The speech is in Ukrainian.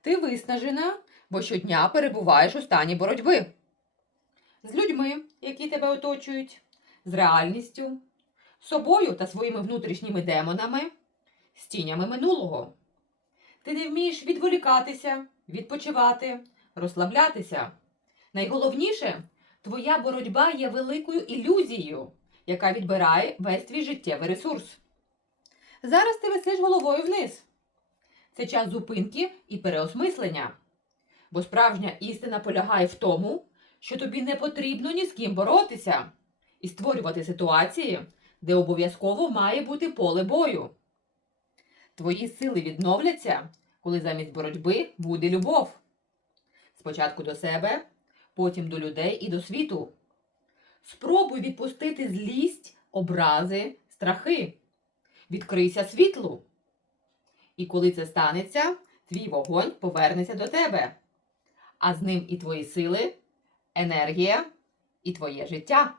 Ти виснажена, бо щодня перебуваєш у стані боротьби з людьми, які тебе оточують, з реальністю, з собою та своїми внутрішніми демонами, з тінями минулого. Ти не вмієш відволікатися, відпочивати, розслаблятися. Найголовніше, твоя боротьба є великою ілюзією, яка відбирає весь твій життєвий ресурс. Зараз ти висиш головою вниз. Це час зупинки і переосмислення. Бо справжня істина полягає в тому, що тобі не потрібно ні з ким боротися і створювати ситуації, де обов'язково має бути поле бою. Твої сили відновляться, коли замість боротьби буде любов. Спочатку до себе, потім до людей і до світу. Спробуй відпустити злість, образи, страхи. Відкрийся світлу. І коли це станеться, твій вогонь повернеться до тебе, а з ним і твої сили, енергія і твоє життя.